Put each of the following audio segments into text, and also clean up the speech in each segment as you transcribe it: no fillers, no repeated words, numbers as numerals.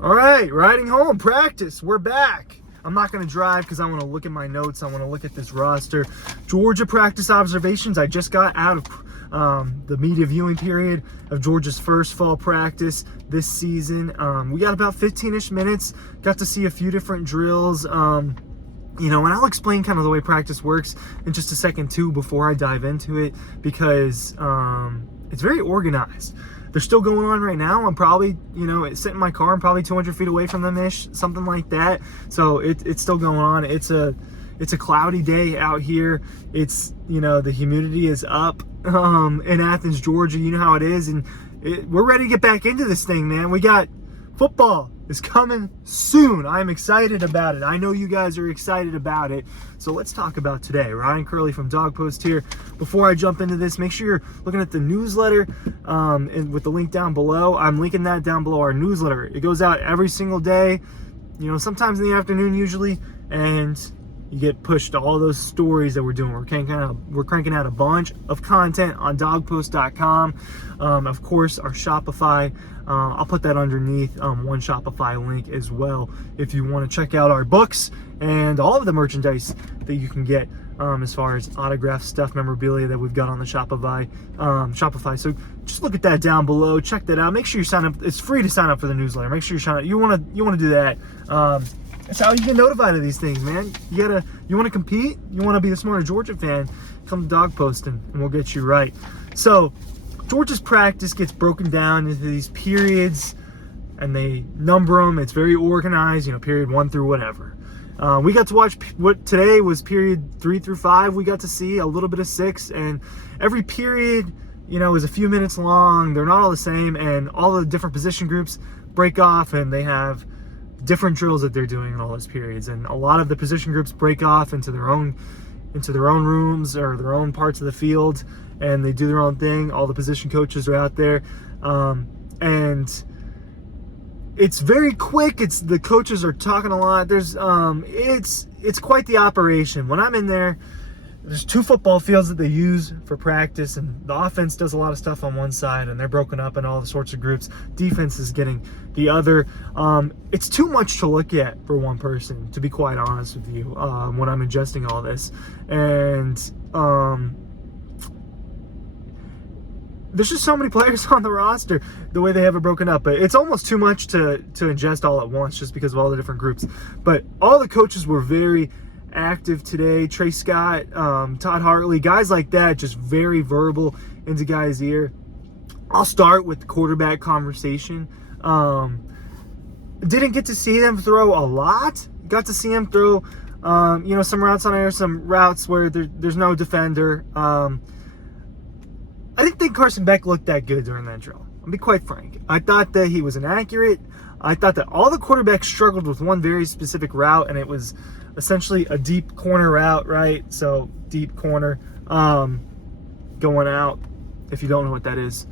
All right, riding home, practice. We're back. I'm not going to drive because I want to look at my notes. I want to look at this roster. Georgia practice observations. I just got out of the media viewing period of Georgia's first fall practice this season. We got about 15-ish minutes. Got to see a few different drills. And I'll explain kind of the way practice works in just a second too before I dive into it, because it's very organized. They're still going on right now. I'm probably, sitting in my car. I'm probably 200 feet away from them-ish, something like that. So it's still going on. It's a cloudy day out here. It's, the humidity is up in Athens, Georgia. You know how it is. And we're ready to get back into this thing, man. We got football is coming soon. I'm excited about it. I know you guys are excited about it. So let's talk about today. Ryan Curley from Dog Post here. Before I jump into this, make sure you're looking at the newsletter and with the link down below. I'm linking that down below, our newsletter. It goes out every single day, sometimes in the afternoon usually, and you get pushed to all those stories that we're doing. We're cranking out a bunch of content on dogpost.com. Of course, our Shopify. I'll put that underneath one Shopify link as well if you want to check out our books and all of the merchandise that you can get as far as autograph stuff, memorabilia that we've got on the Shopify. So just look at that down below. Check that out. Make sure you sign up. It's free to sign up for the newsletter. Make sure you sign up. You want to do that. That's how you get notified of these things, man. You want to compete? You want to be a smarter Georgia fan? Come to Dog Posting, and we'll get you right. So, Georgia's practice gets broken down into these periods, and they number them. It's very organized, period 1 through whatever. We got to watch what today was period 3 through 5. We got to see a little bit of 6, and every period, is a few minutes long. They're not all the same, and all the different position groups break off, and they have different drills that they're doing in all those periods. And a lot of the position groups break off into their own rooms or their own parts of the field, and they do their own thing. All the position coaches are out there, and it's very quick. The coaches are talking a lot. There's it's quite the operation. When I'm in there's 2 football fields that they use for practice, and the offense does a lot of stuff on one side, and they're broken up in all the sorts of groups. Defense is getting the other. It's too much to look at for one person, to be quite honest with you, when I'm ingesting all this. And there's just so many players on the roster, the way they have it broken up. But it's almost too much to ingest all at once, just because of all the different groups. But all the coaches were very active today. Trey Scott, Todd Hartley, guys like that, just very verbal into guys' ear. I'll start with the quarterback conversation. Didn't get to see them throw a lot. Got to see them throw, some routes on air, some routes where there's no defender. I didn't think Carson Beck looked that good during that drill. I'll be quite frank. I thought that he was inaccurate. I thought that all the quarterbacks struggled with one very specific route, and it was essentially a deep corner route, right? So deep corner going out, if you don't know what that is.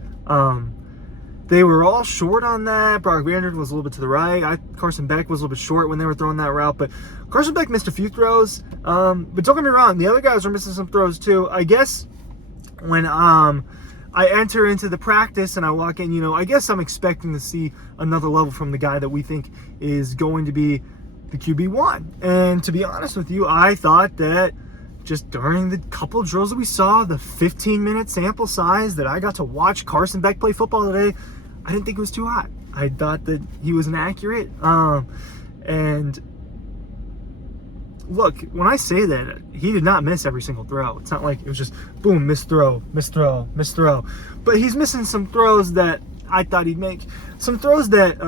They were all short on that. Brock Vanderd was a little bit to the right. Carson Beck was a little bit short when they were throwing that route. But Carson Beck missed a few throws. But don't get me wrong, the other guys were missing some throws too. I guess when I enter into the practice and I walk in, I guess I'm expecting to see another level from the guy that we think is going to be the QB1. And to be honest with you, I thought that just during the couple drills that we saw, the 15-minute sample size that I got to watch Carson Beck play football today, I didn't think it was too hot. I thought that he was inaccurate. And look, when I say that, he did not miss every single throw. It's not like it was just boom, missed throw, missed throw, missed throw. But he's missing some throws that I thought he'd make. Some throws that,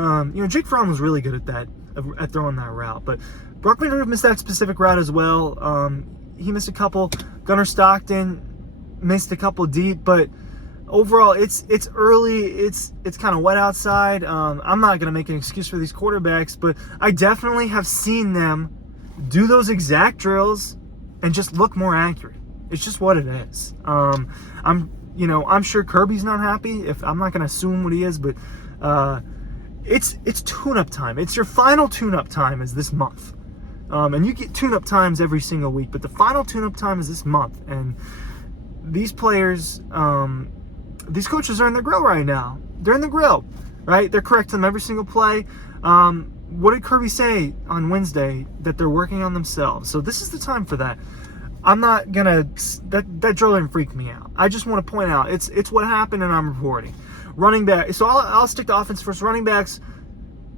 Jake Fromm was really good at that, at throwing that route. But Brock Vanderd missed that specific route as well. He missed a couple. Gunnar Stockton missed a couple deep, but overall, it's early. It's kind of wet outside. I'm not gonna make an excuse for these quarterbacks, but I definitely have seen them do those exact drills and just look more accurate. It's just what it is. I'm sure Kirby's not happy. I'm not gonna assume what he is, but it's tune-up time. It's your final tune-up time is this month. And you get tune-up times every single week, but the final tune-up time is this month. And these players, these coaches are in the grill right now. They're in the grill, right? They're correcting them every single play. What did Kirby say on Wednesday? That they're working on themselves. So this is the time for that. I'm not gonna, that drill didn't freak me out. I just want to point out it's what happened, and I'm reporting. Running back. So I'll stick to offense first. Running backs.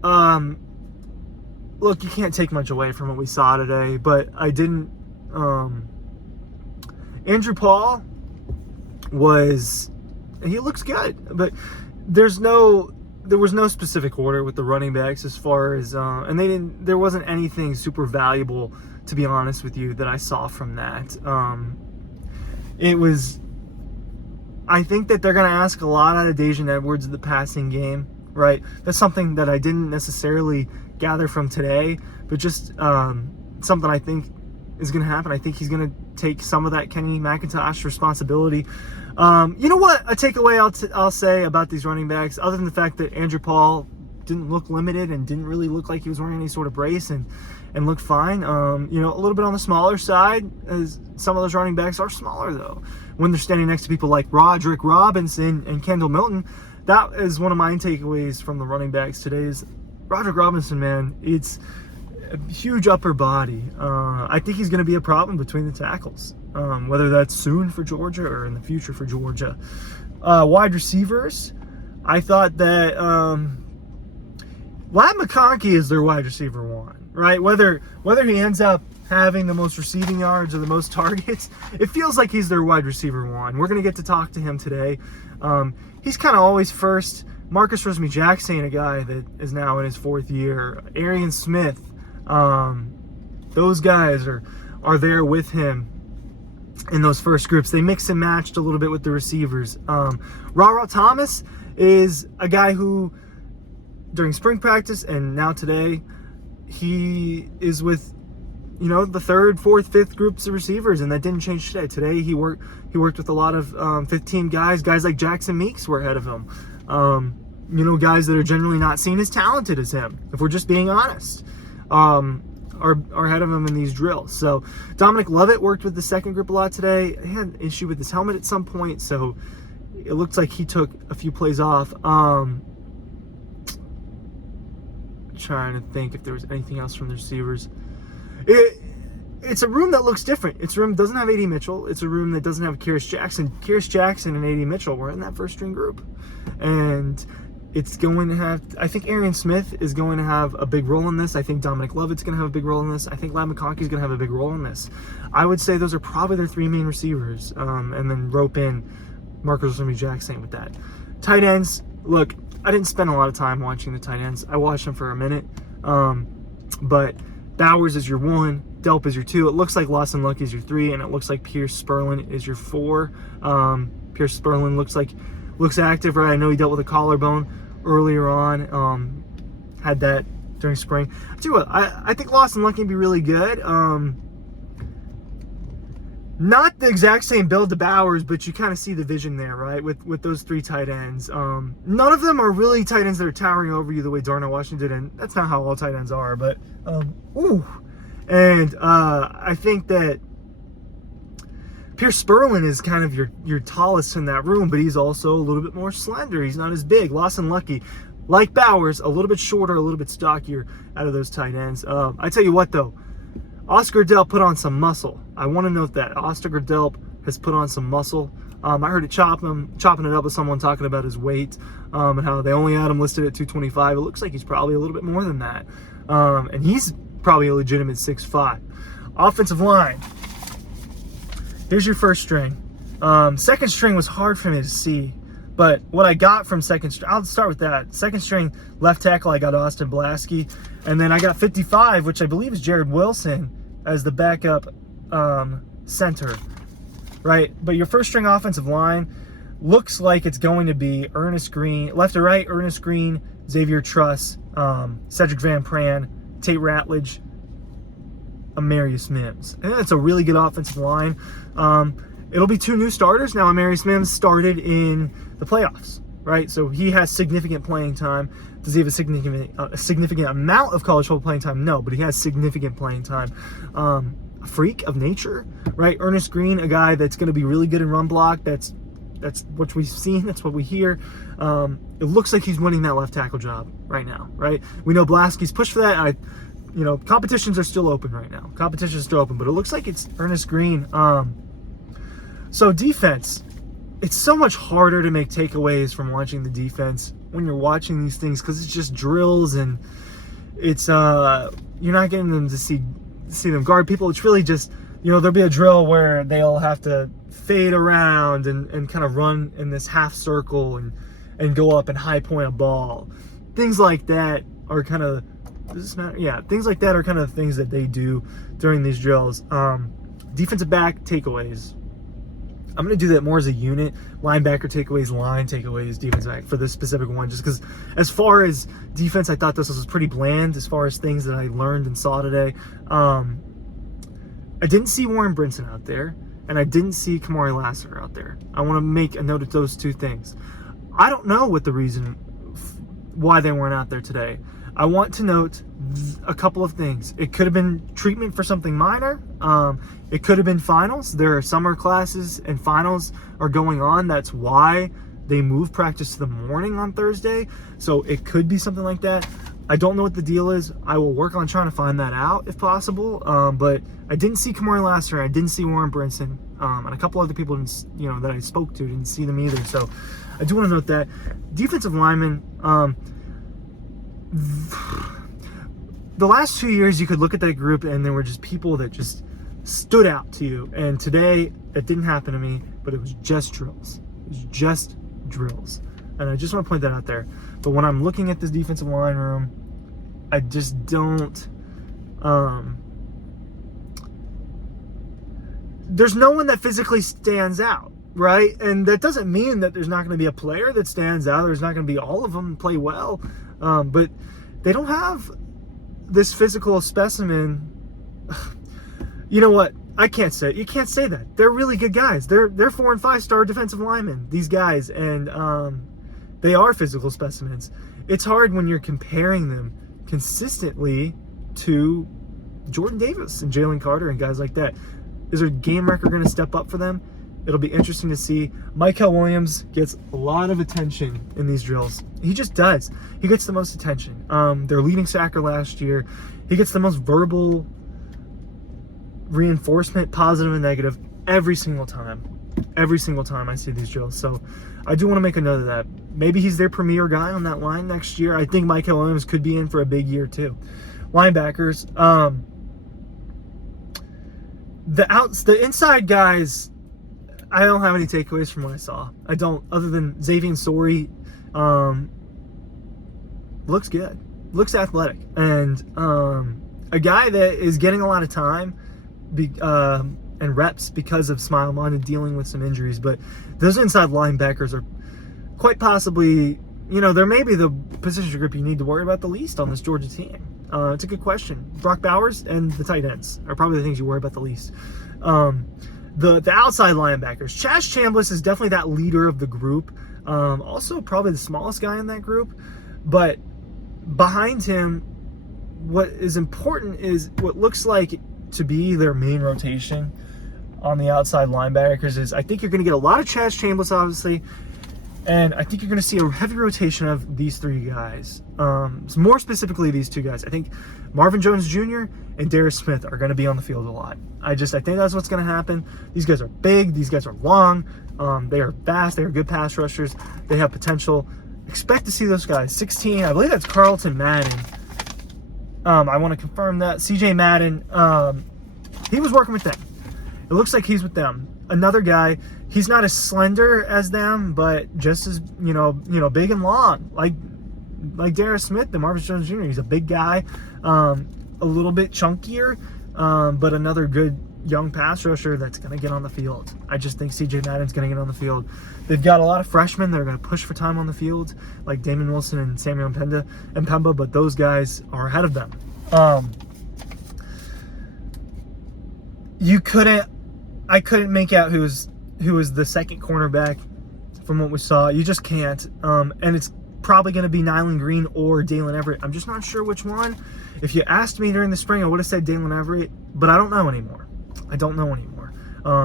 Look, you can't take much away from what we saw today, but I didn't. Andrew Paul he looks good, but there was no specific order with the running backs as far as, and there wasn't anything super valuable, to be honest with you, that I saw from that. I think that they're going to ask a lot out of Daijun Edwards in the passing game, right? That's something that I didn't necessarily gather from today, but just something I think is going to happen. I think he's going to take some of that Kenny McIntosh responsibility. You know what? A takeaway I'll say about these running backs, other than the fact that Andrew Paul didn't look limited and didn't really look like he was wearing any sort of brace and looked fine. A little bit on the smaller side, as some of those running backs are smaller, though. When they're standing next to people like Roderick Robinson and Kendall Milton, that is one of my takeaways from the running backs today is Roderick Robinson, man. It's a huge upper body. I think he's going to be a problem between the tackles, whether that's soon for Georgia or in the future for Georgia. Wide receivers, I thought that Ladd McConkey is their wide receiver one, right? Whether he ends up having the most receiving yards or the most targets, it feels like he's their wide receiver one. We're going to get to talk to him today. He's kind of always first. Marcus Rosemy-Jackson, a guy that is now in his fourth year. Arian Smith, those guys are there with him in those first groups. They mix and matched a little bit with the receivers. Ra Thomas is a guy who, during spring practice and now today, he is with the third, fourth, fifth groups of receivers, and that didn't change today. Today he worked with a lot of fifth-team guys. Guys like Jackson Meeks were ahead of him. Guys that are generally not seen as talented as him, if we're just being honest, are ahead of him in these drills. So Dominic Lovett worked with the second group a lot today. He had an issue with his helmet at some point, so it looks like he took a few plays off. Trying to think if there was anything else from the receivers. It's a room that looks different. It's a room that doesn't have A.D. Mitchell. It's a room that doesn't have Kyrus Jackson. Kyrus Jackson and A.D. Mitchell were in that first string group. And it's going to have, I think Arian Smith is going to have a big role in this. I think Dominic Lovett's going to have a big role in this. I think Ladd McConkey's going to have a big role in this. I would say those are probably their three main receivers. And then rope in Marcus Rosemy-Jackson with that. Tight ends, look, I didn't spend a lot of time watching the tight ends. I watched them for a minute. But Bowers is your one, Delp is your two. It looks like Lawson Luck is your three, and it looks like Pierce Spurlin is your four. Pierce Spurlin looks active, right? I know he dealt with a collarbone earlier on. Had that during spring. I tell you what, I think Lawson Luck can be really good. Not the exact same build to Bowers, but you kind of see the vision there, right? With those three tight ends. None of them are really tight ends that are towering over you the way Darnell Washington did, and that's not how all tight ends are, but And I think that Pierce Spurlin is kind of your tallest in that room, but he's also a little bit more slender. He's not as big. Lawson Lucky, like Bowers, a little bit shorter, a little bit stockier out of those tight ends. I tell you what, though, Oscar Delp put on some muscle. I want to note that Oscar Delp has put on some muscle. I heard it chopping it up with someone talking about his weight and how they only had him listed at 225. It looks like he's probably a little bit more than that, and he's probably a legitimate 6'5". Offensive line. Here's your first string. Second string was hard for me to see, but what I got from second string, I'll start with that. Second string left tackle, I got Austin Blasky, and then I got 55, which I believe is Jared Wilson, as the backup center, right? But your first string offensive line looks like it's going to be Ernest Green, left to right, Ernest Green, Xavier Truss, Cedric Van Pran, Tate Ratledge, Amarius Mims. And that's a really good offensive line. It'll be two new starters. Now, Amarius Mims started in the playoffs, right? So he has significant playing time. Does he have a significant amount of college football playing time? No, but he has significant playing time. A freak of nature, right? Ernest Green, a guy that's going to be really good in run block, that's That's what we've seen. That's what we hear. It looks like he's winning that left tackle job right now, right? We know Blasky's pushed for that. Competitions are still open right now. Competitions are still open, but it looks like it's Ernest Green. So defense, it's so much harder to make takeaways from watching the defense when you're watching these things because it's just drills and it's you're not getting them to see them guard people. It's really just, there'll be a drill where they'll have to fade around and kind of run in this half circle and go up and high point a ball. Things like that are kind of, does this matter? Yeah, things like that are kind of things that they do during these drills. Defensive back takeaways. I'm going to do that more as a unit. Linebacker takeaways, line takeaways, defense back for this specific one. Just because as far as defense, I thought this was pretty bland as far as things that I learned and saw today. I didn't see Warren Brinson out there, and I didn't see Kamari Lassiter out there. I want to make a note of those two things. I don't know what the reason why they weren't out there today. I want to note a couple of things. It could have been treatment for something minor. It could have been finals. There are summer classes and finals are going on. That's why they moved practice to the morning on Thursday. So it could be something like that. I don't know what the deal is. I will work on trying to find that out if possible. But I didn't see Kamari Lassiter. I didn't see Warren Brinson. And a couple other people didn't, that I spoke to didn't see them either. So I do want to note that. Defensive linemen, the last 2 years you could look at that group and there were just people that just stood out to you. And today that didn't happen to me, but it was just drills. It was just drills. And I just want to point that out there. But when I'm looking at this defensive line room, I just don't there's no one that physically stands out, right? And that doesn't mean that there's not going to be a player that stands out. There's not going to be all of them play well. But they don't have this physical specimen. You know what? I can't say it. You can't say that. They're really good guys. They're 4 and 5 star defensive linemen, these guys, and they are physical specimens. It's hard when you're comparing them consistently to Jordan Davis and Jalen Carter and guys like that. Is their game record going to step up for them? It'll be interesting to see. Michael Williams gets a lot of attention in these drills. He just does. He gets the most attention. Their leading sacker last year. He gets the most verbal reinforcement, positive and negative, every single time. Every single time I see these drills. So I do want to make a note of that. Maybe he's their premier guy on that line next year. I think Michael Williams could be in for a big year too. Linebackers. The inside guys, I don't have any takeaways from what I saw. I don't, other than Xavier Sori, looks good, looks athletic, and a guy that is getting a lot of time and reps because of Smile-Mon and dealing with some injuries. But those inside linebackers are quite possibly, they're maybe the position group you need to worry about the least on this Georgia team. It's a good question. Brock Bowers and the tight ends are probably the things you worry about the least. The outside linebackers. Chaz Chambliss is definitely that leader of the group. Also probably the smallest guy in that group. But behind him, what is important is what looks like to be their main rotation on the outside linebackers is I think you're going to get a lot of Chaz Chambliss, obviously. And I think you're going to see a heavy rotation of these three guys. More specifically, these two guys. I think Marvin Jones Jr. and Darius Smith are going to be on the field a lot. I think that's what's going to happen. These guys are big. These guys are long. They are fast. They are good pass rushers. They have potential. Expect to see those guys. 16, I believe that's Carlton Madden. I want to confirm that. CJ Madden, he was working with them. It looks like he's with them. Another guy, he's not as slender as them, but just as, big and long. Like Darius Smith and Marvin Jones Jr. He's a big guy, a little bit chunkier, but another good young pass rusher that's going to get on the field. I just think CJ Madden's going to get on the field. They've got a lot of freshmen that are going to push for time on the field, like Damon Wilson and Samuel Mpemba, but those guys are ahead of them. I couldn't make out who was the second cornerback from what we saw. You just can't. And it's probably going to be Nyland Green or Dalen Everett. I'm just not sure which one. If you asked me during the spring, I would have said Dalen Everett, but I don't know anymore.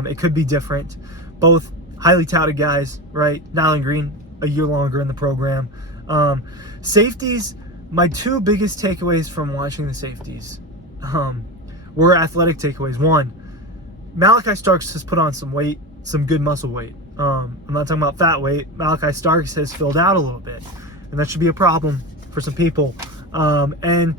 It could be different. Both highly touted guys, right? Nyland Green, a year longer in the program. Safeties, my two biggest takeaways from watching the safeties were athletic takeaways. One, Malachi Starks has put on some weight, some good muscle weight. I'm not talking about fat weight. Malachi Starks has filled out a little bit, and that should be a problem for some people. And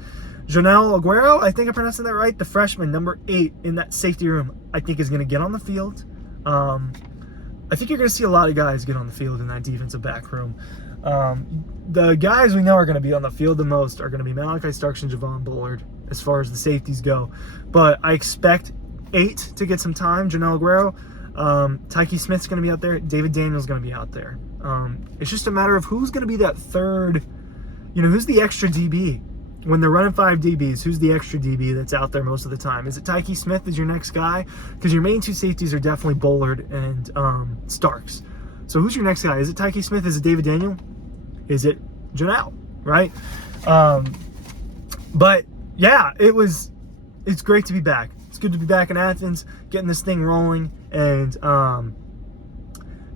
Jonel Aguero, I think I'm pronouncing that right, the freshman, number 8 in that safety room, I think is going to get on the field. I think you're going to see a lot of guys get on the field in that defensive back room. The guys we know are going to be on the field the most are going to be Malachi Starks and Javon Bullard as far as the safeties go. But I expect 8 to get some time. Jonel Aguero, Tyke Smith's going to be out there. David Daniel's going to be out there. It's just a matter of who's going to be that third, who's the extra DB. When they're running 5 DBs, who's the extra DB that's out there most of the time? Is it Tyke Smith as your next guy? Because your main 2 safeties are definitely Bullard and Starks. So who's your next guy? Is it Tyke Smith? Is it David Daniel? Is it Jonel? Right? But yeah, it's great to be back. It's good to be back in Athens, getting this thing rolling, and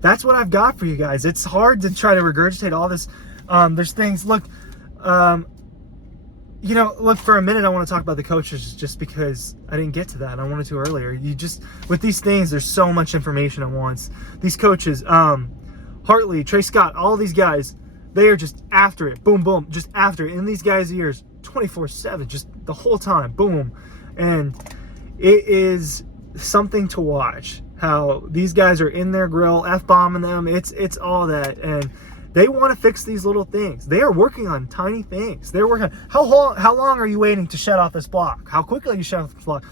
that's what I've got for you guys. It's hard to try to regurgitate all this. There's things. Look, for a minute I want to talk about the coaches just because I didn't get to that. I wanted to earlier. With these things, there's so much information at once. These coaches, Hartley, Trey Scott, all these guys, they are just after it. Boom, boom, just after it. In these guys' ears, 24/7, just the whole time. Boom. And it is something to watch how these guys are in their grill, F-bombing them. It's all that. And they want to fix these little things. They are working on tiny things. They're working on, how long are you waiting to shut off this block? How quickly you shut off this block?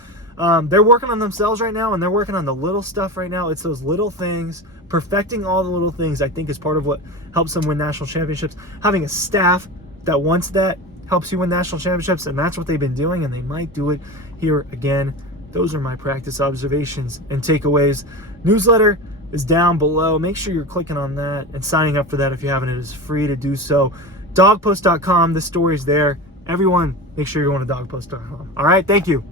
They're working on themselves right now, and they're working on the little stuff right now. It's those little things, perfecting all the little things, I think, is part of what helps them win national championships. Having a staff that wants that helps you win national championships, and that's what they've been doing, and they might do it here again. Those are my practice observations and takeaways. Newsletter is down below. Make sure you're clicking on that and signing up for that if you haven't. It is free to do so. Dogpost.com, the story is there. Everyone, make sure you're going to dogpost.com. All right, thank you.